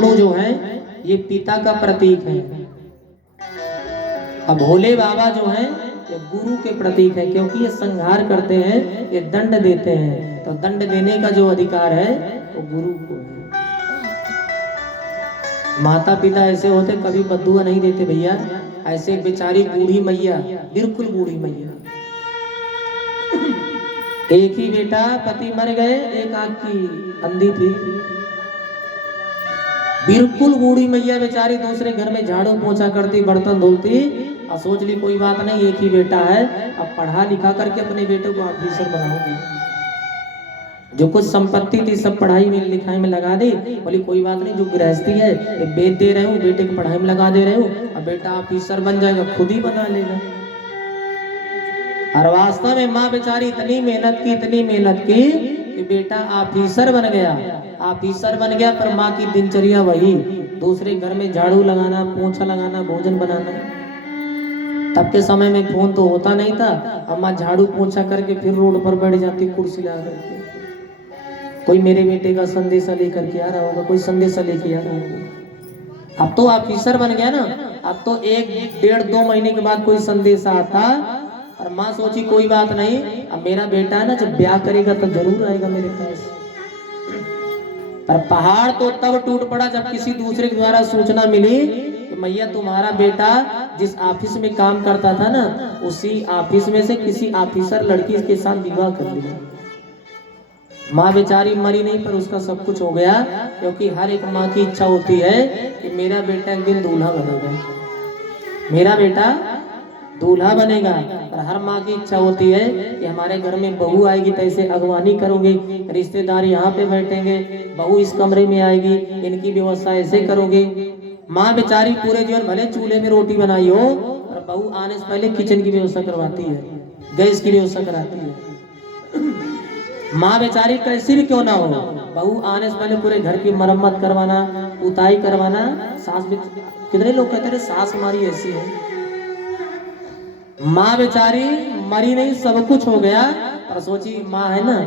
विष्णु जो है ये पिता का प्रतीक है। अब भोले बाबा जो है ये गुरु के प्रतीक है, क्योंकि ये संहार करते हैं, ये दंड देते हैं। तो दंड देने का जो अधिकार है वो गुरु को है। माता पिता ऐसे होते कभी बद्दुआ नहीं देते भैया। ऐसे बेचारी बूढ़ी मैया, बिल्कुल बूढ़ी मैया, एक ही बेटा, पति मर गए, एक आंख की अंधी थी, बिल्कुल बूढ़ी मैया बेचारी दूसरे घर में झाड़ू पोछा करती, बर्तन धोती, और सोच ली कोई बात नहीं एक ही बेटा है, अब पढ़ा लिखा करके अपने बेटे को ऑफिसर बनाऊंगी। जो कुछ संपत्ति थी सब पढ़ाई में लिखाई में लगा दी, बोली कोई बात नहीं, जो गृहस्थी है ये बेच दे रहे हूँ, बेटे की पढ़ाई में लगा दे रहे हूँ, अब बेटा ऑफिसर बन जाएगा, खुद ही बना लेगा। और वास्तव में माँ बेचारी इतनी मेहनत की कि बेटा ऑफिसर बन गया, ऑफिसर बन गया, पर माँ की दिनचर्या वही, दूसरे घर में झाड़ू लगाना, पोछा लगाना, भोजन बनाना। तब के समय में फोन तो होता नहीं था, अम्मा झाड़ू पोछा करके फिर रोड पर बैठ जाती कुर्सी लगा करके, कोई मेरे बेटे का संदेशा लेकर के आ रहा होगा, कोई संदेशा लेके आ रहा होगा। अब तो ऑफिसर बन गया ना, अब तो 1-1.5-2 महीने के बाद कोई संदेशा आता, और माँ सोची कोई बात नहीं, अब मेरा बेटा है ना जब ब्याह करेगा तो जरूर आएगा मेरे पास। पर पहाड़ तो तब टूट पड़ा जब किसी दूसरे के द्वारा सूचना मिली कि मैया तुम्हारा बेटा जिस ऑफिस में काम करता था ना, उसी ऑफिस में से किसी ऑफिसर लड़की के साथ विवाह कर लिया। माँ बेचारी मरी नहीं, पर उसका सब कुछ हो गया, क्योंकि हर एक माँ की इच्छा होती है कि मेरा बेटा एक दिन दूल्हा बनेगा, मेरा बेटा दूल्हा बनेगा। और हर माँ की इच्छा होती है कि हमारे घर में बहू आएगी तो ऐसे अगवानी करोगे, रिश्तेदार यहाँ पे बैठेंगे, बहू इस कमरे में आएगी, इनकी व्यवस्था ऐसे करोगे। माँ बेचारी पूरे जीवन भले चूल्हे में रोटी बनाई हो, और बहू आने से पहले किचन की व्यवस्था करवाती है, गैस की व्यवस्था कराती है। माँ बेचारी कैसी भी क्यों ना हो, बहू आने से पहले पूरे घर की मरम्मत करवाना, पुताई करवाना। सास भी, कितने लोग कहते हैं सास हमारी ऐसी है। माँ बेचारी मरी नहीं, सब कुछ हो गया, पर सोची माँ है ना,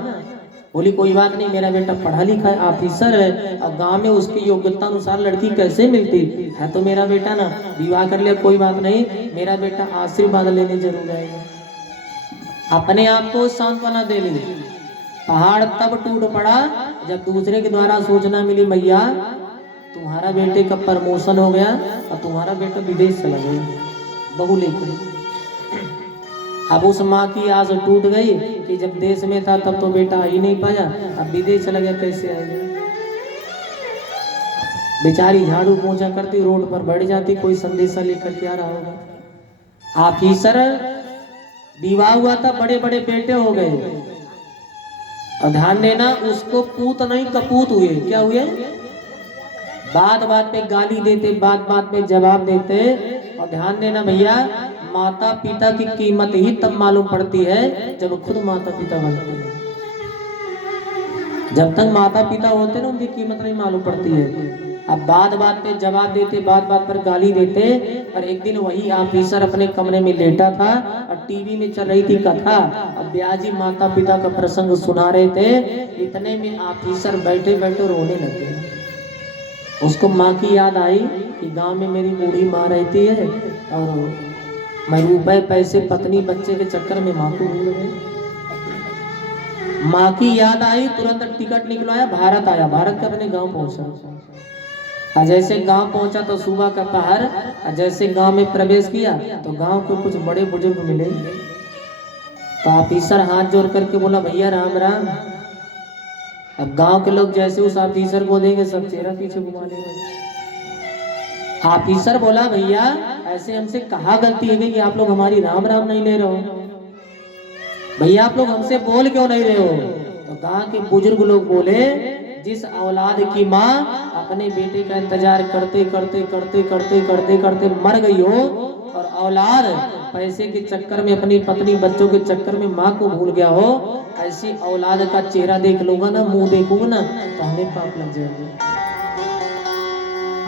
बोली कोई बात नहीं, मेरा बेटा पढ़ा लिखा है, ऑफिसर है, और गांव में उसकी योग्यता अनुसार लड़की कैसे मिलती है, तो मेरा बेटा ना विवाह कर लिया, कोई बात नहीं, मेरा बेटा आशीर्वाद लेने जरूर आएगा। अपने आप को सांत्वना दे ली। पहाड़ तब टूट पड़ा जब दूसरे के द्वारा सूचना मिली, मैया तुम्हारा बेटे का प्रमोशन हो गया और तुम्हारा बेटा विदेश चला गया बहू लेकर। अब उस माँ की आस टूट गई कि जब देश में था तब तो बेटा आ ही नहीं पाया, अब विदेश चला गया, कैसे आएगा। बेचारी झाड़ू पोछा करती, रोड पर बैठ जाती, कोई संदेशा लेकर के आ रहा होगा। ऑफिसर विवाह हुआ था, बड़े बड़े बेटे हो गए, और ध्यान देना उसको पूत नहीं कपूत हुए। क्या हुए? बात बात पे गाली देते, बात बात पे जवाब देते। और ध्यान देना भैया, माता पिता की कीमत ही तब मालूम पड़ती है जब खुद माता पिता बनते हैं। जब तक माता पिता होते ना उनकी कीमत नहीं मालूम पड़ती है। अब बात बात पे जवाब देते, बात बात पर गाली देते। और एक दिन वही ऑफिसर अपने कमरे में लेटा था और टीवी में चल रही थी कथा, अब ब्याजी माता पिता का प्रसंग सुना रहे थे। इतने में ऑफिसर बैठे बैठे रोने लगे। उसको माँ की याद आई कि गांव में मेरी बूढ़ी माँ रहती है और मैं रुपए पैसे पत्नी बच्चे के चक्कर में माँ को भूल गई। माँ की याद आई, तुरंत टिकट निकलवाया, भारत आया, भारत के अपने गांव पहुंचा। जैसे गांव पहुंचा तो सुबह का पहर, जैसे गांव में प्रवेश किया तो गांव के कुछ बड़े बुजुर्ग मिले। तो ऑफिसर हाथ जोड़ करके बोला, भैया राम राम। अब गांव के लोग जैसे उस ऑफिसर को देंगे सब चेहरा पीछे घुमा लेंगे। ऑफिसर बोला, भैया ऐसे हमसे कहा गलती है कि आप लोग हमारी राम राम नहीं ले रहे हो, भैया आप लोग हमसे बोल क्यों नहीं रहे हो। तो गांव के बुजुर्ग लोग बोले, जिस औलाद की माँ अपने बेटे का इंतजार करते करते करते करते करते करते मर गई हो, और औलाद पैसे के चक्कर में अपनी पत्नी बच्चों के चक्कर में माँ को भूल गया हो, ऐसी औलाद का चेहरा देख लूंगा ना, मुंह देखूंगा ना, तो हमें पाप लग जाएगा।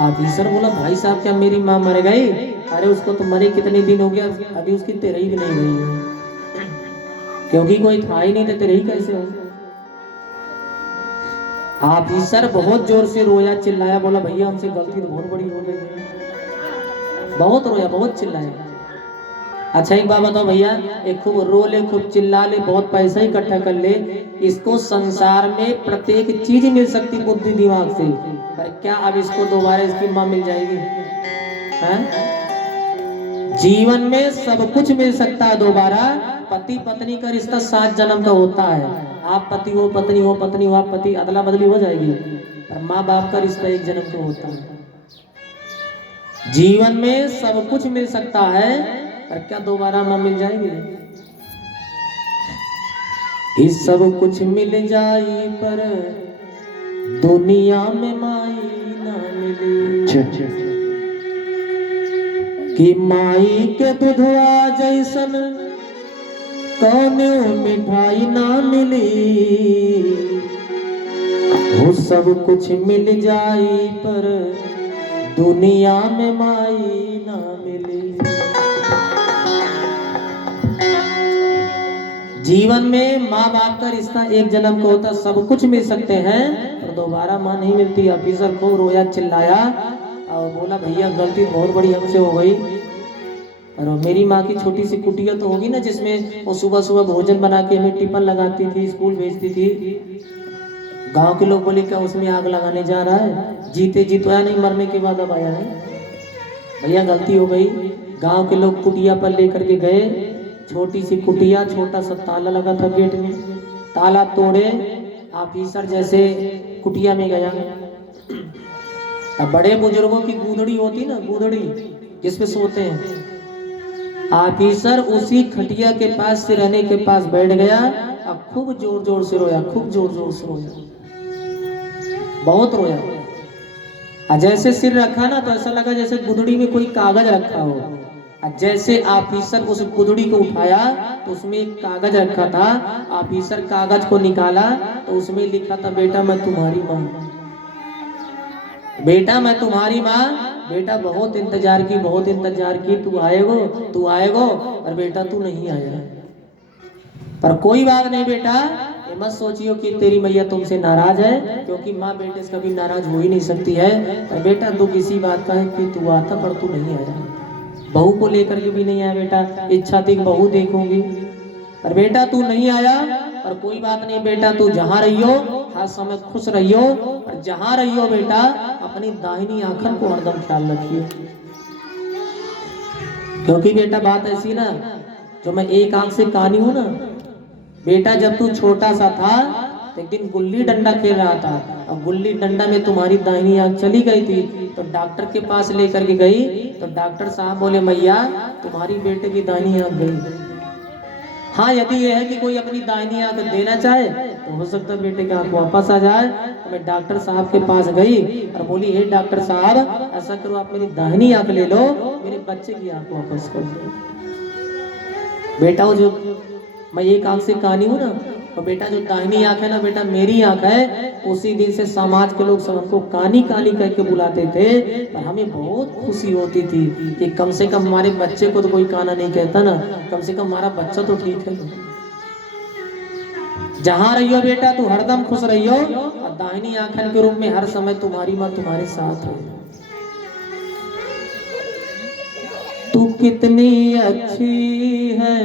ऑफिसर बोला, भाई साहब क्या मेरी माँ मर गई? अरे उसको तो मरे कितने दिन हो गया, अभी उसकी तेरही भी नहीं हुई है, क्योंकि कोई था ही नहीं तो तेरही कैसे हो। ऑफिसर बहुत जोर से रोया, चिल्लाया, बोला भैया हमसे गलती तो बहुत बड़ी हो गई। बहुत रोया, बहुत चिल्लाया। अच्छा एक बात बताओ भैया, एक खूब रो ले, खूब चिल्ला ले, बहुत पैसा इकट्ठा कर ले, इसको संसार में प्रत्येक चीज मिल सकती बुद्धि दिमाग से, पर क्या अब इसको दोबारा इसकी माँ मिल जाएगी? है? जीवन में सब कुछ मिल सकता है दोबारा। पति पत्नी का रिश्ता 7 जन्म का होता है। आप पति हो, पत्नी हो, पत्नी हो, आप पति, अदला बदली हो जाएगी। पर माँ बाप का रिश्ता 1 जन्म का होता है। जीवन में सब कुछ मिल सकता है, पर क्या दोबारा माँ मिल जाएगी? इस सब कुछ मिल जाई पर दुनिया में माई ना मिली, कि माई के दुधवा जैसन कौनो मिठाई ना मिली। वो सब कुछ मिल जाई पर दुनिया में माई ना मिली। जीवन में माँ बाप का रिश्ता 1 जन्म का होता, सब कुछ मिल सकते हैं पर दोबारा माँ नहीं मिलती। ऑफिसर को रोया, चिल्लाया और बोला भैया गलती बहुत बड़ी हमसे हो गई। और मेरी माँ की छोटी सी कुटिया तो होगी ना, जिसमें वो सुबह सुबह भोजन बना के हमें टिफिन लगाती थी, स्कूल भेजती थी। गांव के लोग बोले क्या उसमें आग लगाने जा रहा है? जीते जीतवाया नहीं, मरने के बाद अब आया है। भैया गलती हो गई। गांव के लोग कुटिया पर लेकर के गए, छोटी सी कुटिया, छोटा सा ताला लगा था गेट में, ताला तोड़े, ऑफिसर जैसे कुटिया में गया। अब बड़े बुजुर्गों की गूदड़ी होती ना, गूदड़ी जिसपे सोते हैं, ऑफिसर उसी खटिया के पास से रहने के पास बैठ गया। अब खूब जोर जोर से रोया, खूब जोर जोर से रोया, बहुत रोया। जैसे सिर रखा ना तो ऐसा लगा जैसे गुदड़ी में कोई कागज रखा हो। जैसे ऑफिसर उस गुदड़ी को उठाया तो उसमें एक कागज रखा था। ऑफिसर कागज को निकाला तो उसमें लिखा था बेटा मैं तुम्हारी माँ, बेटा मैं तुम्हारी माँ। बेटा बहुत इंतजार की, बहुत इंतजार की, तू आएगो, तू आएगो, और बेटा तू नहीं आया। पर कोई बात नहीं बेटा, ये मत सोचियो कि तेरी मैया तुमसे नाराज है, क्योंकि माँ बेटे से कभी नाराज हो ही नहीं सकती है। पर बेटा दुख इसी बात का है कि तू आता पर तू नहीं आया। बहू को लेकर के भी नहीं आया बेटा, इच्छा थी बहू देखूंगी, पर बेटा तू नहीं आया। पर कोई बात नहीं बेटा, तू जहाँ रहियो हर समय खुश रहियो, और जहाँ रहियो बेटा अपनी दाहिनी आंखन को हरदम ख्याल रखियो। क्योंकि बेटा बात ऐसी ना, जो मैं एक आंख से कानी हूं ना बेटा, जब तू छोटा सा था एक दिन गुल्ली डंडा खेल रहा था, और गुल्ली डंडा में तुम्हारी दाहिनी आंख चली गई थी, तो डॉक्टर के पास लेकर के गई तो डॉक्टर साहब बोले मैया तुम्हारी बेटे की दाहिनी आंख गई। हाँ यदि यह है कि कोई अपनी दाहिनी आंख देना चाहे तो हो सकता है बेटे की आंख वापस आ जाए। तो मैं डॉक्टर साहब के पास गई और बोली हे डॉक्टर साहब ऐसा करो आप मेरी दाहिनी आंख ले लो, मेरे बच्चे की आंख वापस कर दो। बेटा वो जो मैं एक आंख से कानी हूँ ना, तो बेटा जो दाहिनी आंख है ना बेटा मेरी आंख है। उसी दिन से समाज के लोग सब हमको कानी कानी करके बुलाते थे, पर हमें बहुत खुशी होती थी कि कम से कम हमारे बच्चे को तो कोई काना नहीं कहता ना, कम से कम हमारा बच्चा तो ठीक है। जहाँ रहियो बेटा तू हरदम खुश रहियो, और दाहिनी आंखन के रूप में हर समय तुम्हारी माँ तुम्हारे साथ है। तू कितनी अच्छी है